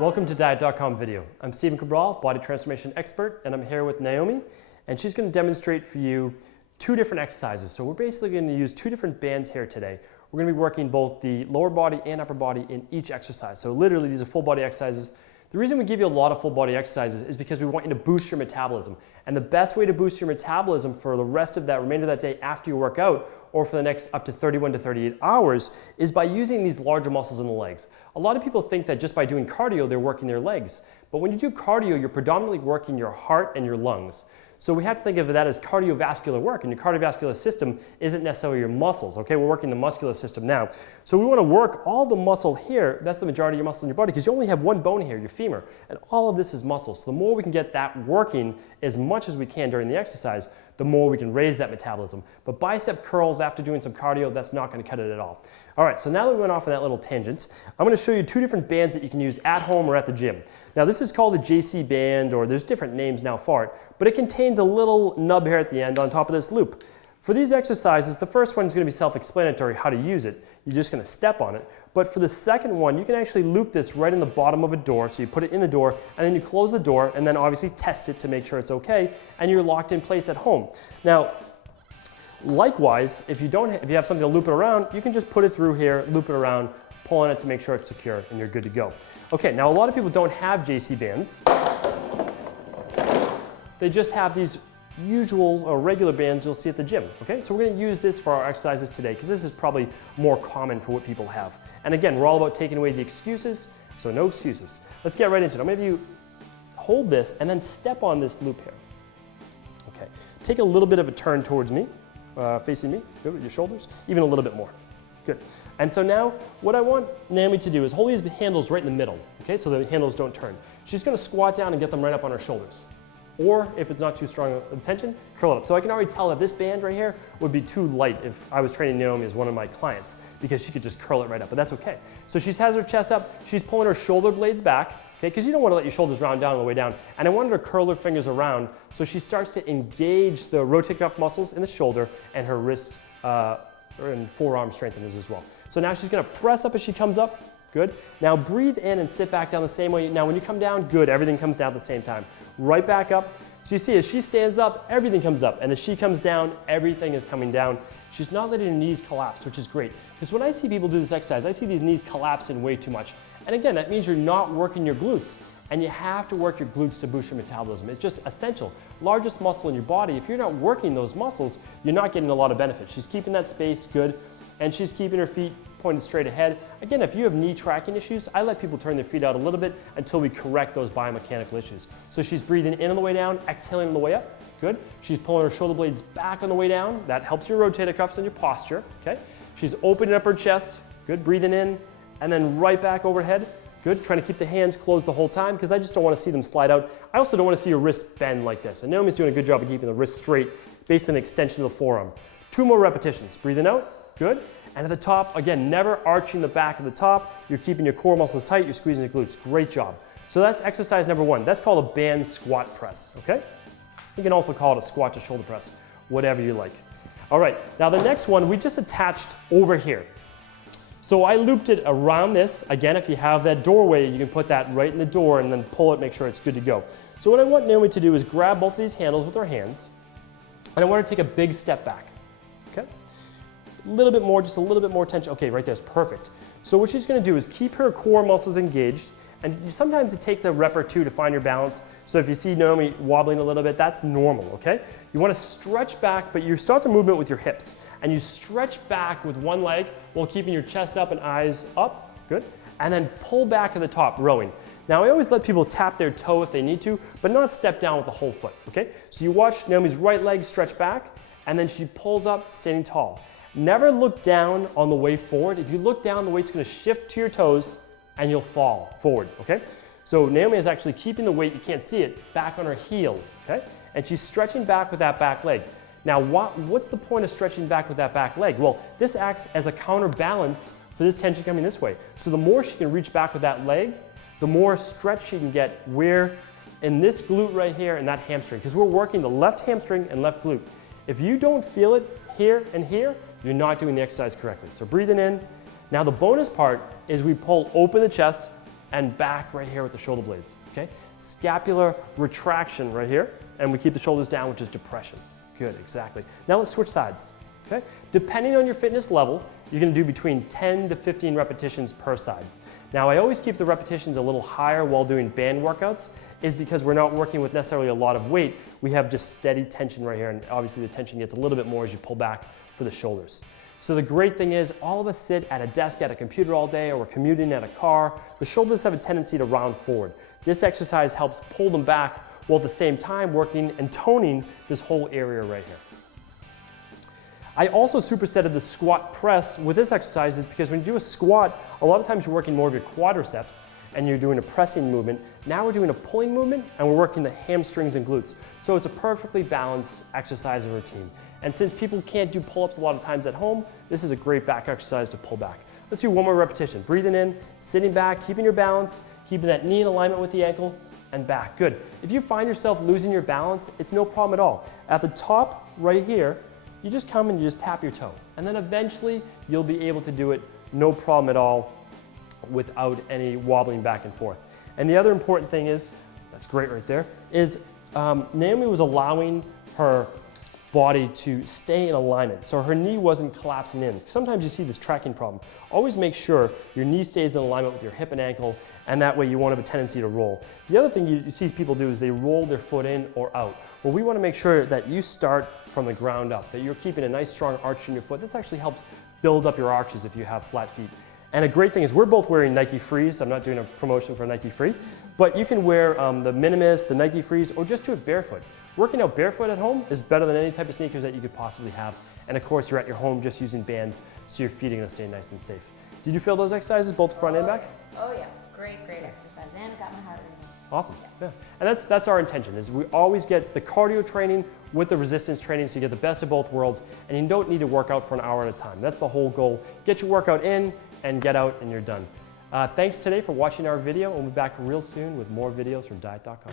Welcome to Diet.com video. I'm Stephen Cabral, body transformation expert, and I'm here with Naomi, and she's going to demonstrate for you two different exercises. So we're basically going to use two different bands here today. We're going to be working both the lower body and upper body in each exercise. So literally these are full body exercises. The reason we give you a lot of full body exercises is because we want you to boost your metabolism. And the best way to boost your metabolism for the rest of that remainder of that day after you work out, or for the next up to 31 to 38 hours, is by using these larger muscles in the legs. A lot of people think that just by doing cardio, they're working their legs. But when you do cardio, you're predominantly working your heart and your lungs. So we have to think of that as cardiovascular work, and your cardiovascular system isn't necessarily your muscles, okay? We're working the muscular system now. So we want to work all the muscle here, that's the majority of your muscle in your body, because you only have one bone here, your femur, and all of this is muscle. So the more we can get that working as much as we can during the exercise, the more we can raise that metabolism. But bicep curls after doing some cardio, that's not going to cut it at all. All right, so now that we went off on that little tangent, I'm going to show you two different bands that you can use at home or at the gym. Now this is called the JC band, or there's different names now for it, but it contains a little nub here at the end on top of this loop. For these exercises, the first one is going to be self-explanatory how to use it. You're just going to step on it. But for the second one, you can actually loop this right in the bottom of a door. So you put it in the door, and then you close the door, and then obviously test it to make sure it's okay, and you're locked in place at home. Now, likewise, if you have something to loop it around, you can just put it through here, loop it around, pull on it to make sure it's secure, and you're good to go. Okay, now a lot of people don't have JC bands. They just have these usual or regular bands you'll see at the gym. Okay, so we're going to use this for our exercises today because this is probably more common for what people have. And again, we're all about taking away the excuses, so no excuses. Let's get right into it. I'm going to have you hold this and then step on this loop here. Okay, take a little bit of a turn towards me, facing me, good with your shoulders, even a little bit more. Good. And so now what I want Naomi to do is hold these handles right in the middle, okay, so the handles don't turn. She's going to squat down and get them right up on her shoulders. Or if it's not too strong of tension, curl it up. So I can already tell that this band right here would be too light if I was training Naomi as one of my clients, because she could just curl it right up, but that's okay. So she has her chest up, she's pulling her shoulder blades back, okay, because you don't want to let your shoulders round down on the way down. And I want her to curl her fingers around so she starts to engage the rotator cuff muscles in the shoulder, and her wrist and forearm strengtheners as well. So now she's going to press up as she comes up. Good. Now breathe in and sit back down the same way. Now when you come down, good, everything comes down at the same time. Right back up. So you see as she stands up, everything comes up. And as she comes down, everything is coming down. She's not letting her knees collapse, which is great. Because when I see people do this exercise, I see these knees collapsing way too much. And again, that means you're not working your glutes. And you have to work your glutes to boost your metabolism. It's just essential. Largest muscle in your body, if you're not working those muscles, you're not getting a lot of benefit. She's keeping that space, good. And she's keeping her feet pointed straight ahead. Again, if you have knee tracking issues, I let people turn their feet out a little bit until we correct those biomechanical issues. So she's breathing in on the way down, exhaling on the way up, good. She's pulling her shoulder blades back on the way down. That helps your rotator cuffs and your posture, okay. She's opening up her chest, good, breathing in, and then right back overhead, good. Trying to keep the hands closed the whole time because I just don't want to see them slide out. I also don't want to see your wrists bend like this. And Naomi's doing a good job of keeping the wrist straight based on an extension of the forearm. 2 more repetitions, breathing out, good. And at the top, again, never arching the back of the top. You're keeping your core muscles tight, you're squeezing your glutes. Great job. So that's exercise number 1. That's called a band squat press, okay? You can also call it a squat to shoulder press, whatever you like. All right, now the next one we just attached over here. So I looped it around this. Again, if you have that doorway, you can put that right in the door and then pull it, make sure it's good to go. So what I want Naomi to do is grab both of these handles with her hands, and I want her to take a big step back, okay? A little bit more, just a little bit more tension. Okay, right there's perfect. So what she's going to do is keep her core muscles engaged, and sometimes it takes a rep or two to find your balance. So if you see Naomi wobbling a little bit, that's normal, okay? You want to stretch back, but you start the movement with your hips, and you stretch back with one leg while keeping your chest up and eyes up, good, and then pull back at the top, rowing. Now I always let people tap their toe if they need to, but not step down with the whole foot, okay? So you watch Naomi's right leg stretch back, and then she pulls up, standing tall. Never look down on the way forward. If you look down, the weight's going to shift to your toes and you'll fall forward, okay? So Naomi is actually keeping the weight, you can't see it, back on her heel, okay? And she's stretching back with that back leg. Now, what's the point of stretching back with that back leg? Well, this acts as a counterbalance for this tension coming this way. So the more she can reach back with that leg, the more stretch she can get where in this glute right here and that hamstring, because we're working the left hamstring and left glute. If you don't feel it here and here, you're not doing the exercise correctly. So breathing in. Now the bonus part is we pull open the chest and back right here with the shoulder blades, okay? Scapular retraction right here, and we keep the shoulders down, which is depression. Good, exactly. Now let's switch sides, okay? Depending on your fitness level, you're gonna do between 10 to 15 repetitions per side. Now I always keep the repetitions a little higher while doing band workouts, is because we're not working with necessarily a lot of weight, we have just steady tension right here, and obviously the tension gets a little bit more as you pull back for the shoulders. So the great thing is, all of us sit at a desk at a computer all day, or we're commuting at a car. The shoulders have a tendency to round forward. This exercise helps pull them back while at the same time working and toning this whole area right here. I also supersetted the squat press with this exercise is because when you do a squat, a lot of times you're working more of your quadriceps and you're doing a pressing movement. Now we're doing a pulling movement and we're working the hamstrings and glutes. So it's a perfectly balanced exercise and routine. And since people can't do pull-ups a lot of times at home, this is a great back exercise to pull back. Let's do one more repetition. Breathing in, sitting back, keeping your balance, keeping that knee in alignment with the ankle, and back. Good. If you find yourself losing your balance, it's no problem at all. At the top right here, you just come and you just tap your toe. And then eventually you'll be able to do it no problem at all without any wobbling back and forth. And the other important thing is, that's great right there, is Naomi was allowing her body to stay in alignment. So her knee wasn't collapsing in. Sometimes you see this tracking problem. Always make sure your knee stays in alignment with your hip and ankle, and that way you won't have a tendency to roll. The other thing you see people do is they roll their foot in or out. Well, we want to make sure that you start from the ground up, that you're keeping a nice strong arch in your foot. This actually helps build up your arches if you have flat feet. And a great thing is we're both wearing Nike Frees. I'm not doing a promotion for Nike Free, but you can wear the Minimus, the Nike Frees, or just do it barefoot. Working out barefoot at home is better than any type of sneakers that you could possibly have. And of course, you're at your home just using bands, so your feet are gonna stay nice and safe. Did you feel those exercises, both front and back? Oh yeah, great exercise, and it got my heart rate. Awesome, yeah. And that's our intention, is we always get the cardio training with the resistance training, so you get the best of both worlds, and you don't need to work out for an hour at a time. That's the whole goal. Get your workout in and get out and you're done. Thanks today for watching our video, and we'll be back real soon with more videos from Diet.com.